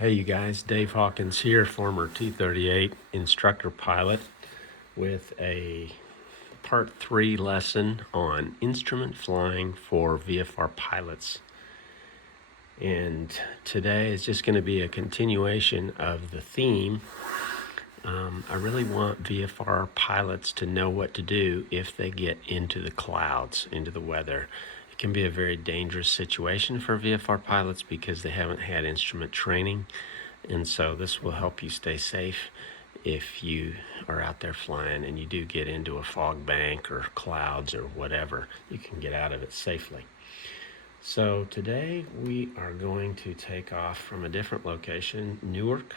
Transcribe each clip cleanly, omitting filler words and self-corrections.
Hey you guys, Dave Hawkins here, former T-38 instructor pilot with a part 3 lesson on instrument flying for VFR pilots. And today is just going to be a continuation of the theme. I really want VFR pilots to know what to do if they get into the clouds, into the weather. It can be a very dangerous situation for VFR pilots because they haven't had instrument training. And so this will help you stay safe if you are out there flying and you do get into a fog bank or clouds or whatever. You can get out of it safely. So today we are going to take off from a different location, Newark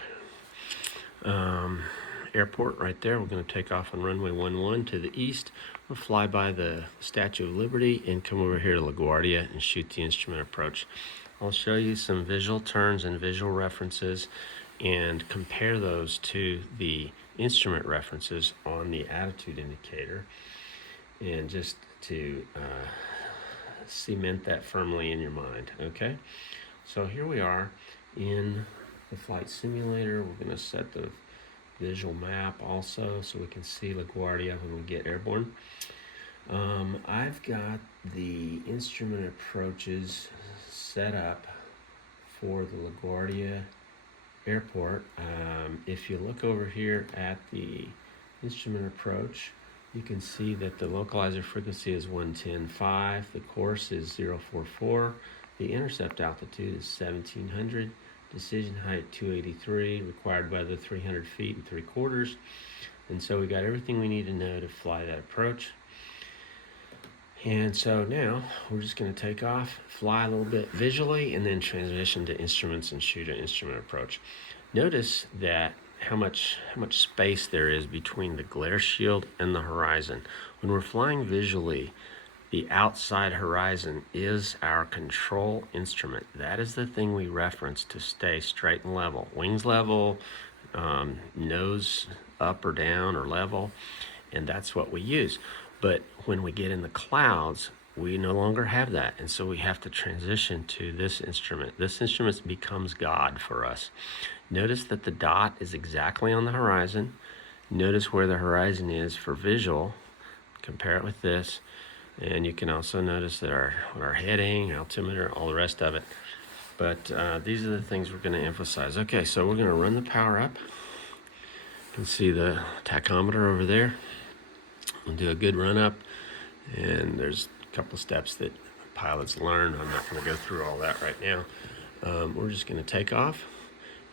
Airport right there. We're going to take off on runway 11 to the east. We'll fly by the Statue of Liberty and come over here to LaGuardia and shoot the instrument approach. I'll show you some visual turns and visual references and compare those to the instrument references on the attitude indicator, and just to cement that firmly in your mind. Okay, so here we are in the flight simulator. We're going to set the visual map also so we can see LaGuardia when we get airborne. I've got the instrument approaches set up for the LaGuardia Airport. If you look over here at the instrument approach, you can see that the localizer frequency is 110.5, the course is 044, the intercept altitude is 1700, decision height 283, required weather 300 feet and 3/4. And so we got everything we need to know to fly that approach. And so now we're just going to take off, fly a little bit visually, and then transition to instruments and shoot an instrument approach. Notice that how much space there is between the glare shield and the horizon. When we're flying visually, the outside horizon is our control instrument. That is the thing we reference to stay straight and level. Wings level, nose up or down or level, and that's what we use. But when we get in the clouds, we no longer have that, and so we have to transition to this instrument. This instrument becomes God for us. Notice that the dot is exactly on the horizon. Notice where the horizon is for visual. Compare it with this. And you can also notice that our heading, altimeter, all the rest of it. But these are the things we're going to emphasize. Okay, so we're going to run the power up. You can see the tachometer over there. We'll do a good run up, and there's a couple of steps that pilots learn. I'm not going to go through all that right now. We're just going to take off,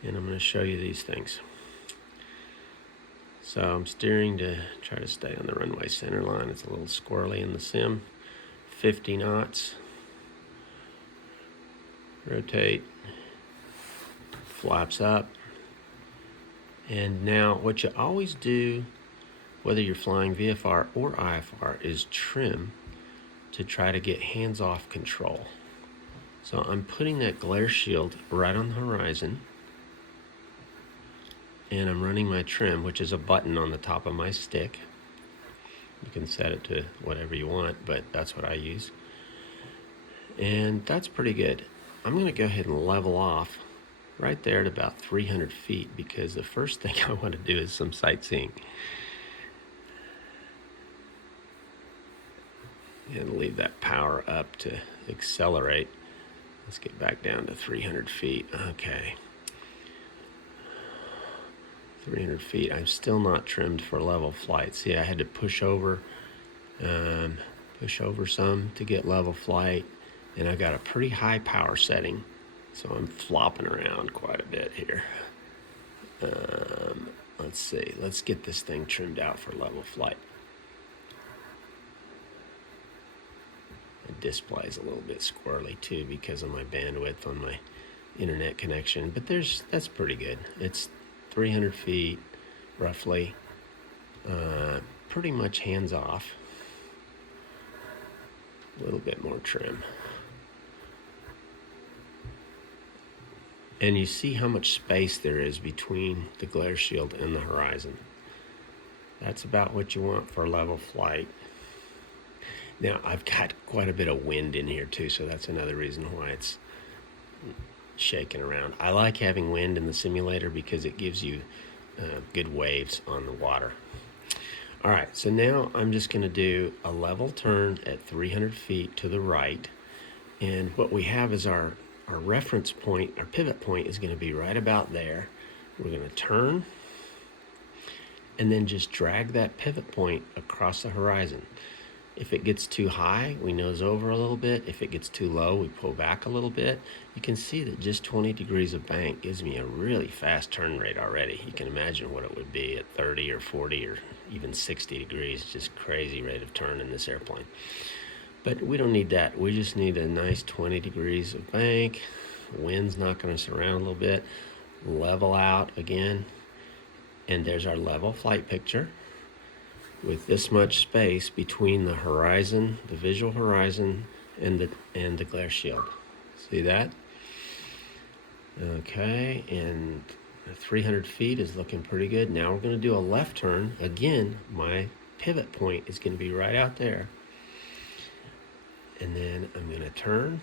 and I'm going to show you these things. So I'm steering to try to stay on the runway center line. It's a little squirrely in the sim. 50 knots. Rotate. Flaps up. And now what you always do, whether you're flying VFR or IFR, is trim to try to get hands-off control. So I'm putting that glare shield right on the horizon, and I'm running my trim, which is a button on the top of my stick. You can set it to whatever you want, but that's what I use. And that's pretty good. I'm going to go ahead and level off right there at about 300 feet, because the first thing I want to do is some sightseeing. And leave that power up to accelerate. Let's get back down to 300 feet. Okay. 300 feet. I'm still not trimmed for level flight. See, I had to push over some to get level flight, and I got a pretty high power setting, so I'm flopping around quite a bit here. Let's see. Let's get this thing trimmed out for level flight. The display is a little bit squirrely too because of my bandwidth on my internet connection, but that's pretty good. It's 300 feet roughly, pretty much hands off, a little bit more trim. And you see how much space there is between the glare shield and the horizon. That's about what you want for level flight. Now I've got quite a bit of wind in here too, so that's another reason why it's shaking around. I like having wind in the simulator because it gives you good waves on the water. All right, so now I'm just going to do a level turn at 300 feet to the right. And what we have is our reference point, our pivot point is going to be right about there. We're going to turn and then just drag that pivot point across the horizon. If it gets too high, we nose over a little bit. If it gets too low, we pull back a little bit. You can see that just 20 degrees of bank gives me a really fast turn rate already. You can imagine what it would be at 30 or 40 or even 60 degrees. Just crazy rate of turn in this airplane. But we don't need that. We just need a nice 20 degrees of bank. Wind's knocking us around a little bit. Level out again. And there's our level flight picture with this much space between the horizon, the visual horizon, and the glare shield. See that? Okay, and 300 feet is looking pretty good. Now we're going to do a left turn. Again, my pivot point is going to be right out there. And then I'm going to turn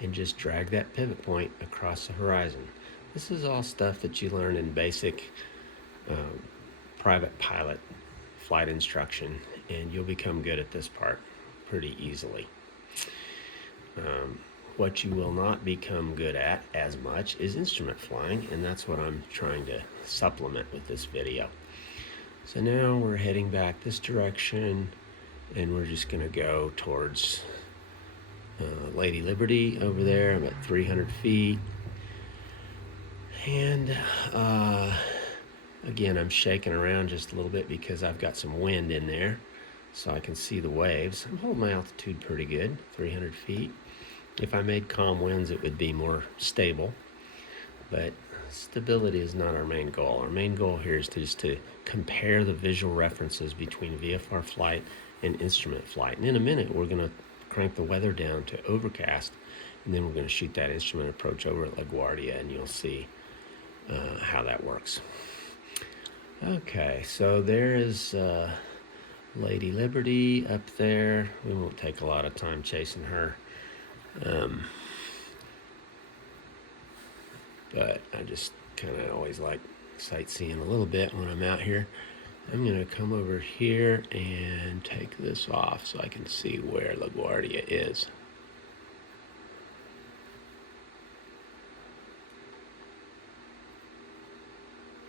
and just drag that pivot point across the horizon. This is all stuff that you learn in basic private pilot flight instruction, and you'll become good at this part pretty easily. What you will not become good at as much is instrument flying, and that's what I'm trying to supplement with this video. So now we're heading back this direction, and we're just going to go towards Lady Liberty over there. I'm at 300 feet. And again, I'm shaking around just a little bit because I've got some wind in there, so I can see the waves. I'm holding my altitude pretty good, 300 feet. If I made calm winds, it would be more stable, but stability is not our main goal. Our main goal here is just to compare the visual references between VFR flight and instrument flight. And in a minute, we're going to crank the weather down to overcast, and then we're going to shoot that instrument approach over at LaGuardia, and you'll see how that works. Okay, so there is Lady Liberty up there. We won't take a lot of time chasing her. But I just kind of always like sightseeing a little bit when I'm out here. I'm going to come over here and take this off so I can see where LaGuardia is.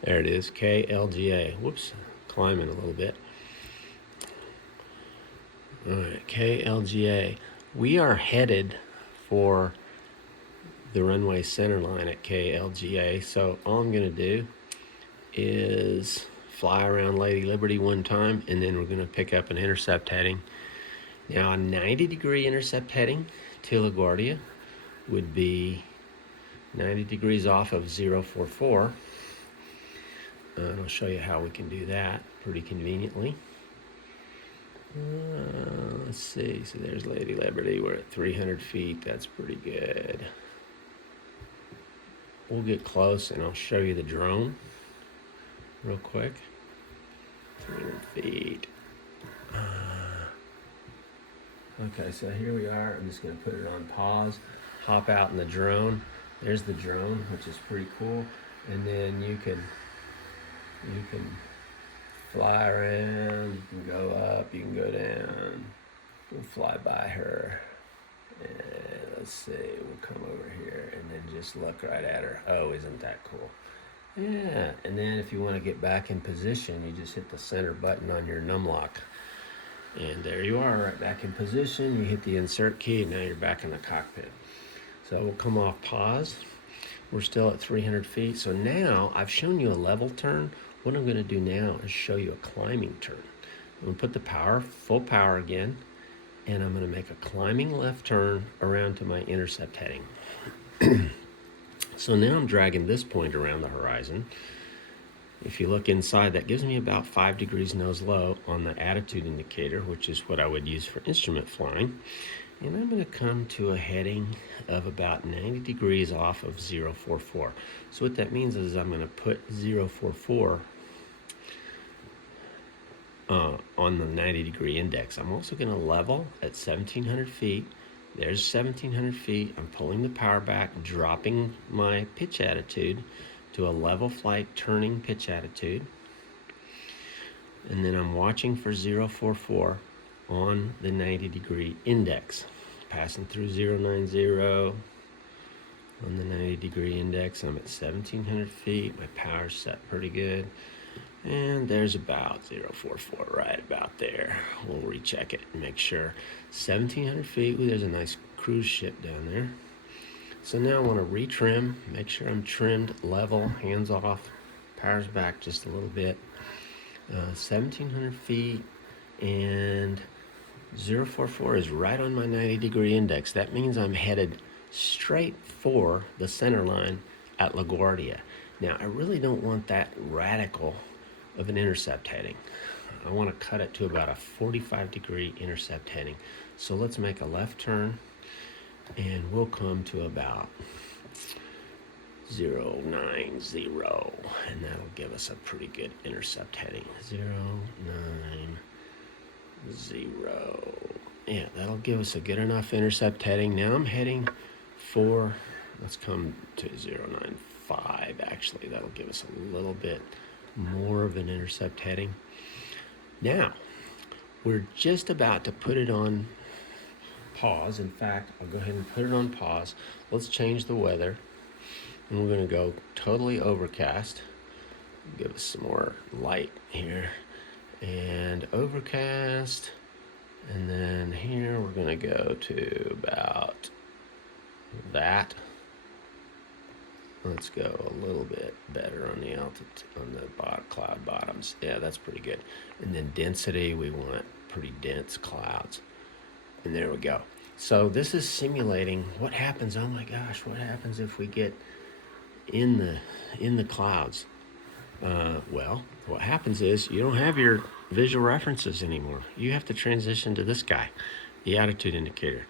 There it is, KLGA. Whoops, climbing a little bit. All right, KLGA. We are headed for the runway center line at KLGA. So all I'm going to do is fly around Lady Liberty one time, and then we're going to pick up an intercept heading. Now, a 90-degree intercept heading to LaGuardia would be 90 degrees off of 044. And I'll show you how we can do that pretty conveniently. Let's see, so there's Lady Liberty. We're at 300 feet. That's pretty good. We'll get close and I'll show you the drone real quick. 300 feet. Okay, so here we are. I'm just going to put it on pause, hop out in the drone. There's the drone, which is pretty cool. And then you can fly around, you can go up, you can go down. We'll fly by her. And let's see, we'll come over here and then just look right at her. Oh, isn't that cool? Yeah, and then if you want to get back in position, you just hit the center button on your numlock. And there you are, right back in position. You hit the insert key, and now you're back in the cockpit. So we'll come off pause. We're still at 300 feet. So now I've shown you a level turn. What I'm going to do now is show you a climbing turn. I'm going to put the power, full power again, and I'm going to make a climbing left turn around to my intercept heading. So now I'm dragging this point around the horizon. If you look inside, that gives me about 5 degrees nose low on the attitude indicator, which is what I would use for instrument flying. And I'm going to come to a heading of about 90 degrees off of 044. So what that means is I'm going to put 044 on the 90 degree index. I'm also going to level at 1700 feet There's 1,700 feet. I'm pulling the power back, dropping my pitch attitude to a level flight turning pitch attitude. And then I'm watching for 044 on the 90-degree index. Passing through 090 on the 90-degree index. I'm at 1,700 feet. My power's set pretty good. And there's about 044 right about there. We'll recheck it and make sure. 1,700 feet. There's a nice cruise ship down there. So now I want to retrim. Make sure I'm trimmed level, hands off, power's back just a little bit. 1,700 feet, and 044 is right on my 90-degree index. That means I'm headed straight for the center line at LaGuardia. Now, I really don't want that radical of an intercept heading. I want to cut it to about a 45-degree intercept heading. So let's make a left turn, and we'll come to about 090, and that'll give us a pretty good intercept heading. 090. Yeah, that'll give us a good enough intercept heading. Now I'm heading for, let's come to 095 actually. That'll give us a little bit more of an intercept heading. Now, we're just about to put it on pause. In fact, I'll go ahead and put it on pause. Let's change the weather. And we're going to go totally overcast. Give us some more light here. And overcast. And then here we're going to go to about that. Let's go a little bit better on the altitude, on the cloud bottoms. Yeah, that's pretty good. And then density, we want pretty dense clouds. And there we go. So this is simulating what happens. Oh my gosh, what happens if we get in the clouds? Well, what happens is you don't have your visual references anymore. You have to transition to this guy, the attitude indicator.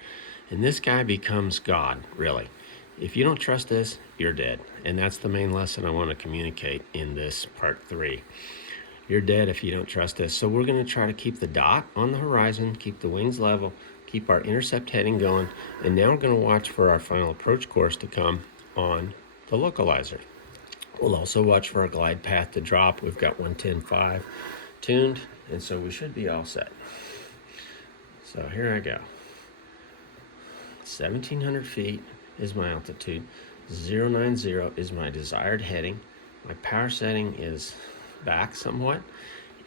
And this guy becomes God, really. If you don't trust this, you're dead. And that's the main lesson I want to communicate in this part 3. You're dead if you don't trust this. So we're going to try to keep the dot on the horizon, keep the wings level, keep our intercept heading going, and now we're going to watch for our final approach course to come on the localizer. We'll also watch for our glide path to drop. We've got 110.5 tuned, and so we should be all set. So here I go. 1,700 feet is my altitude. 090 is my desired heading. My power setting is back somewhat,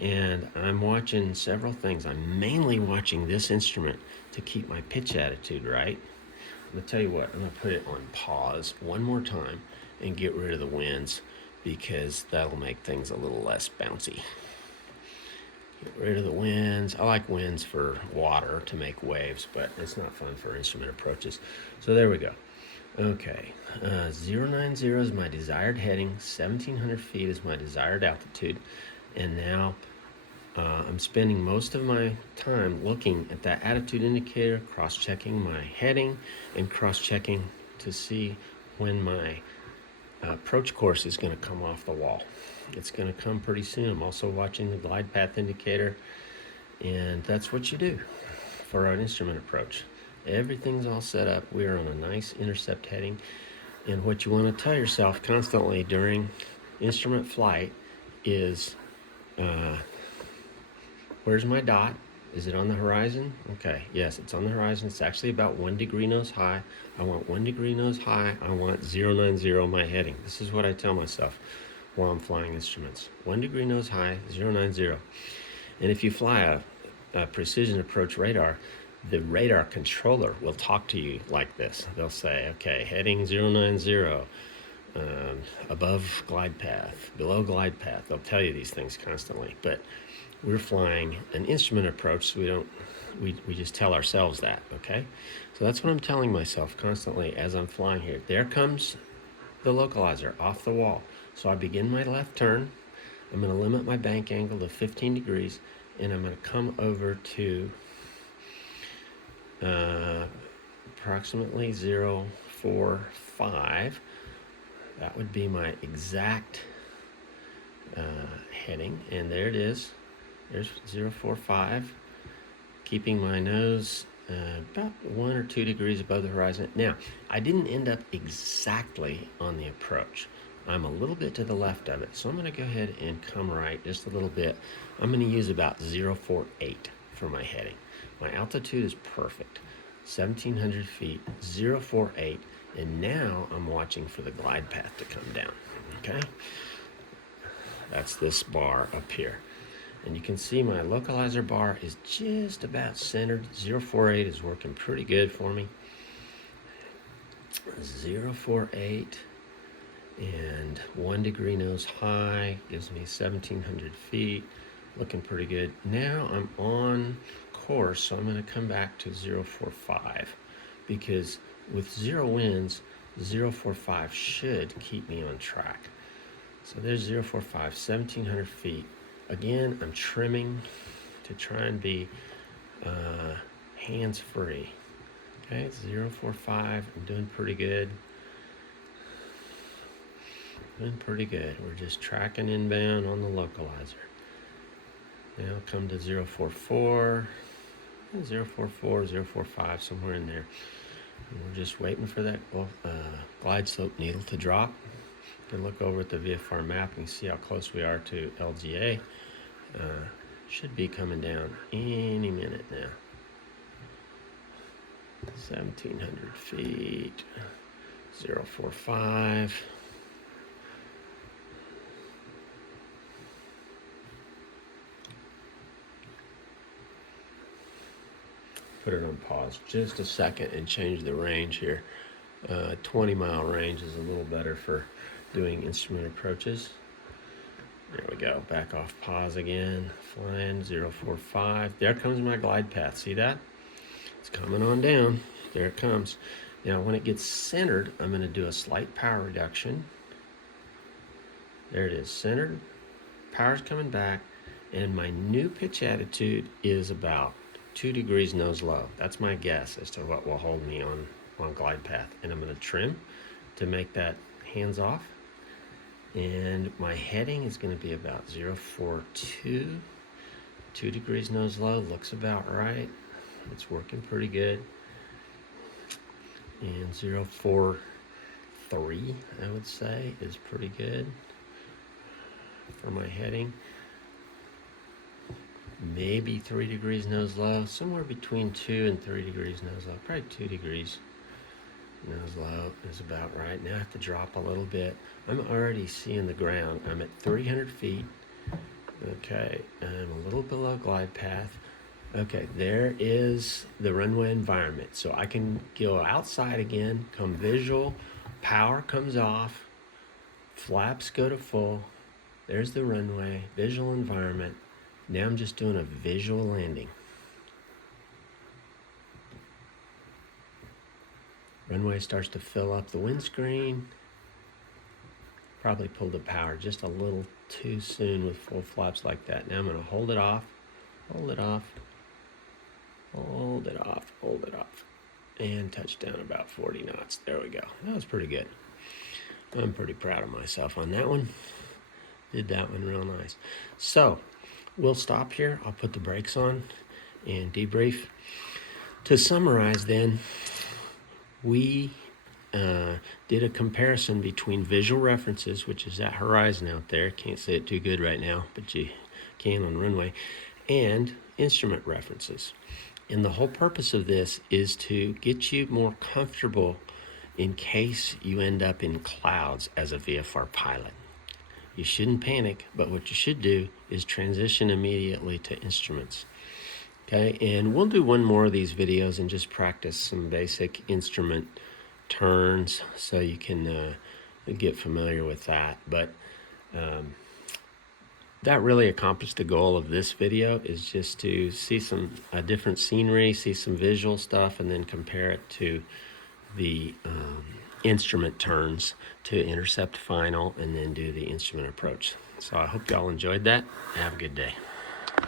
and I'm watching several things. I'm mainly watching this instrument to keep my pitch attitude right. I'm going to tell you what, I'm going to put it on pause one more time and get rid of the winds, because that'll make things a little less bouncy. Get rid of the winds. I like winds for water to make waves, but it's not fun for instrument approaches. So there we go. Okay, 090 is my desired heading, 1,700 feet is my desired altitude, and now I'm spending most of my time looking at that attitude indicator, cross-checking my heading, and cross-checking to see when my approach course is going to come off the wall. It's going to come pretty soon. I'm also watching the glide path indicator, and that's what you do for an instrument approach. Everything's all set up. We're on a nice intercept heading, and what you want to tell yourself constantly during instrument flight is, where's my dot? Is it on the horizon? Okay, yes, it's on the horizon. It's actually about 1 degree nose high. I want 1 degree nose high. I want 090 my heading. This is what I tell myself while I'm flying instruments. 1 degree nose high, 090. And if you fly a precision approach radar, the radar controller will talk to you like this. They'll say, okay, heading 090, above glide path, below glide path. They'll tell you these things constantly. But we're flying an instrument approach, so we just tell ourselves that, okay? So that's what I'm telling myself constantly as I'm flying here. There comes the localizer off the wall. So I begin my left turn. I'm going to limit my bank angle to 15 degrees, and I'm going to come over to approximately 045. That would be my exact heading, and there it is. There's 045, keeping my nose about 1 or 2 degrees above the horizon. Now, I didn't end up exactly on the approach. I'm a little bit to the left of it, so I'm going to go ahead and come right just a little bit. I'm going to use about 048 for my heading. My altitude is perfect, 1,700 feet, 048, and now I'm watching for the glide path to come down, okay? That's this bar up here. And you can see my localizer bar is just about centered. 048 is working pretty good for me. 048 and 1 degree nose high gives me 1,700 feet. Looking pretty good. Now I'm on course, so I'm going to come back to 045 because with 0 winds, 045 should keep me on track. So there's 045, 1,700 feet. Again, I'm trimming to try and be hands-free. Okay, 045, I'm doing pretty good. Doing pretty good. We're just tracking inbound on the localizer. Now come to 044, 044, 045, somewhere in there. And we're just waiting for that glide slope needle to drop. You can look over at the VFR map and see how close we are to LGA. Should be coming down any minute now. 1,700 feet, 045. Put it on pause just a second and change the range here. 20-mile range is a little better for doing instrument approaches. There we go, back off pause again, flying 045. There comes my glide path, see that? It's coming on down, there it comes. Now when it gets centered, I'm gonna do a slight power reduction. There it is, centered, power's coming back, and my new pitch attitude is about 2 degrees nose low. That's my guess as to what will hold me on glide path. And I'm gonna trim to make that hands off. And my heading is going to be about 042, 2 degrees nose low, looks about right. It's working pretty good. And 043, I would say, is pretty good for my heading. Maybe 3 degrees nose low, somewhere between 2 and 3 degrees nose low, probably 2 degrees. Nose low is about right. Now I have to drop a little bit. I'm already seeing the ground. I'm at 300 feet. Okay, I'm a little below glide path. Okay, there is the runway environment. So I can go outside again, come visual, power comes off, flaps go to full. There's the runway, visual environment. Now I'm just doing a visual landing. Runway starts to fill up the windscreen. Probably pulled the power just a little too soon with full flaps like that. Now I'm gonna hold it off, hold it off, hold it off, hold it off, and touch down about 40 knots. There we go. That was pretty good. I'm pretty proud of myself on that one. Did that one real nice. So we'll stop here. I'll put the brakes on and debrief. To summarize then, we did a comparison between visual references, which is that horizon out there. Can't say it too good right now, but you can on runway, and instrument references. And the whole purpose of this is to get you more comfortable in case you end up in clouds as a VFR pilot. You shouldn't panic, but what you should do is transition immediately to instruments. Okay, and we'll do one more of these videos and just practice some basic instrument turns so you can get familiar with that. But that really accomplished the goal of this video, is just to see some different scenery, see some visual stuff, and then compare it to the instrument turns to intercept final and then do the instrument approach. So I hope y'all enjoyed that. Have a good day.